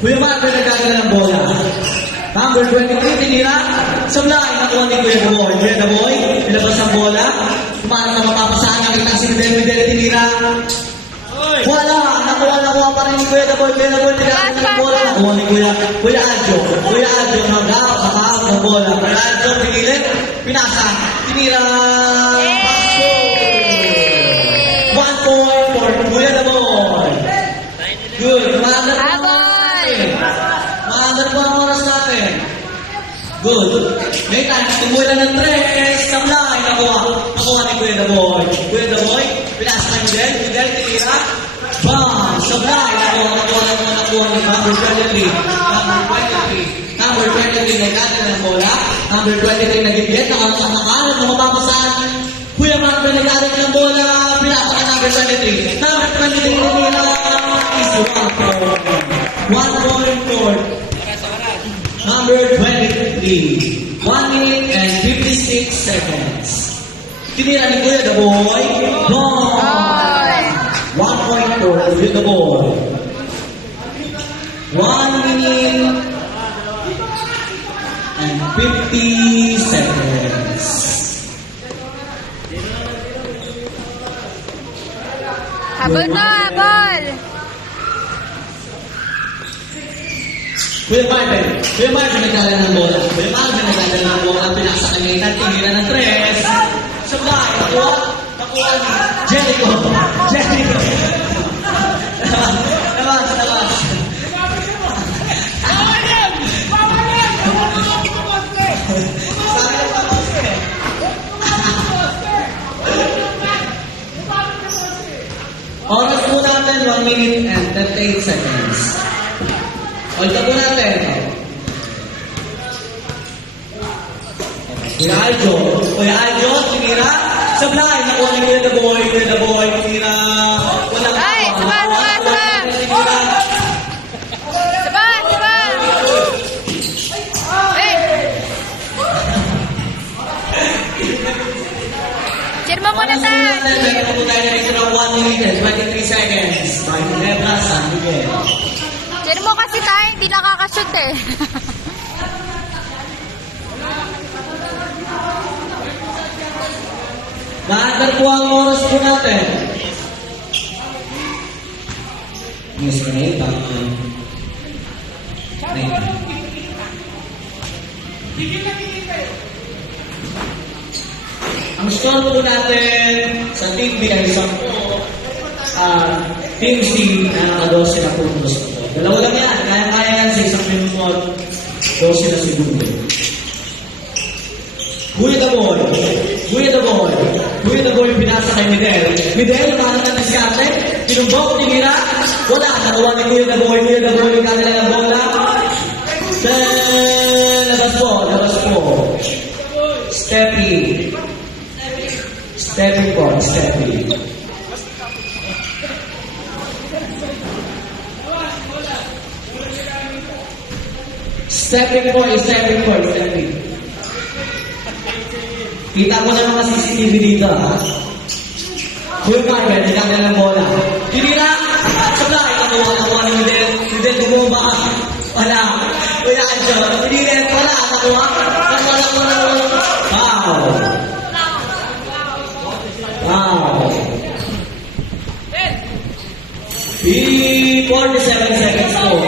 Kuya Marco nagkagala ng bola. Number 23, tinira. Sa line, nakuha ni Kuya Daboy. Kuya Daboy, nilabas ang bola. Kumarang na mapapasahan ang si Del Videl, tinira. Wala! Nakuha, nakuha pa rin ni Kuya Daboy. Kuya Daboy, nagkagala ng bola. Nakuha ni Kuya, Kuya Adjo. Kuya Adjo, nag-out, naka-out ng bola. Kuya Adjo, pinilip, pinasa, tinira. One point for Kuya Daboy. Good. Kumagal pa ang oras natin. Kumagal pa ang oras natin. Good. May time. Tumula ng tres. Sablay. Nakuha. Nakuha ni Kuya Daboy. Kuya Daboy. Pinasa kay Miguel. Miguel, tinira. Bam! Sablay. Nakuha. Nakuha. Nakuha. Nakuha number 23. Number 23. Number 23. Nagkata ng bola. Number 23. Nagibigit. Nakakaroon. Nakakaroon. Nakapapasan. Kuya Mark, nagkaroon ng bola. Pinasa kay number 23. Number 23. Tinira. Is one point. One point for Number 23. 1 minute and 56 seconds. Tinira ni Kuya the boy. Point for Kuya the boy. One minute and 50 seconds. Habol na, habol! Kuya Marvin, Kuya Marvin nagdala ng bola. Kuya Marvin nagdala ng bola. Pinasa kanya itan, tinira ng tres. Sabay, nakuha, nakuha ni Jericho. Jericho. Labas, labas. Oras po natin, 1 minute and 38 seconds. Hold po natin. Kuya Aljo. Kuya Aljo, tinira. Sablay, nakuha ni Kuya the Boy. The Boy, tinira. Walang Ay, saba, saba, saba. Saba, saba! Sirma muna Oras po tayo! meron po tayo na ito ng 1 minute and 23 seconds. By Nebra San Miguel. Sirmo kasi tayo, hindi nakakashoot eh. Maandar po ang oras po natin. Yes, Renee, bakit? Ang score po natin sa Team B ay 10. Ah, Team C na naka-12 na puntos po. Dalawa lang yan. Kaya-kaya yan sa isang at 12 na segundo. Kuya the boy. Kuya the boy. Kuya the boy pinasa kay Midel. Midel, paano na diskarte? Tinumbok, tinira. Wala. Nakawa ni Kuya the boy. Kuya the boy, yung kanila ng bola. Then, labas po. Labas po. Steppy. Steppy po. Steppy. Stepping po. Stepping po. Stepping. Kita ko na mga CCTV dito, ha? Kuya Marvin, hindi ka ng bola. Tinira! Sabay! Nakuha, nakuha ni Miguel. Miguel, bumaba. Wala. Kuya Anjo, tinira. Wala. Nakuha. Nakuha, nakuha. Wow. Wow. P 47 seconds po.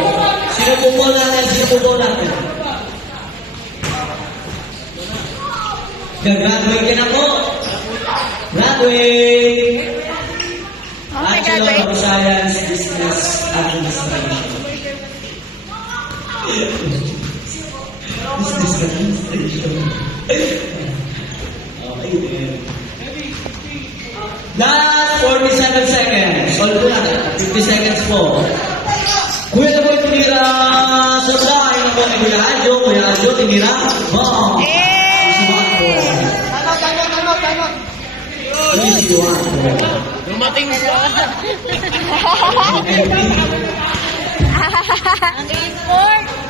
Sino po po natin? Sino po po natin? Gagraduate ka na po. Graduate. Oh Bachelor of Science, Business Administration. Business Administration. Okay din. Last 47 seconds. Solve po natin. 50 seconds po. Kuya na po tinira sa bahay ng mga Kuya Adjo. Tinira. Bomb. Easy Easy one po. Dumating siya. Ang sport!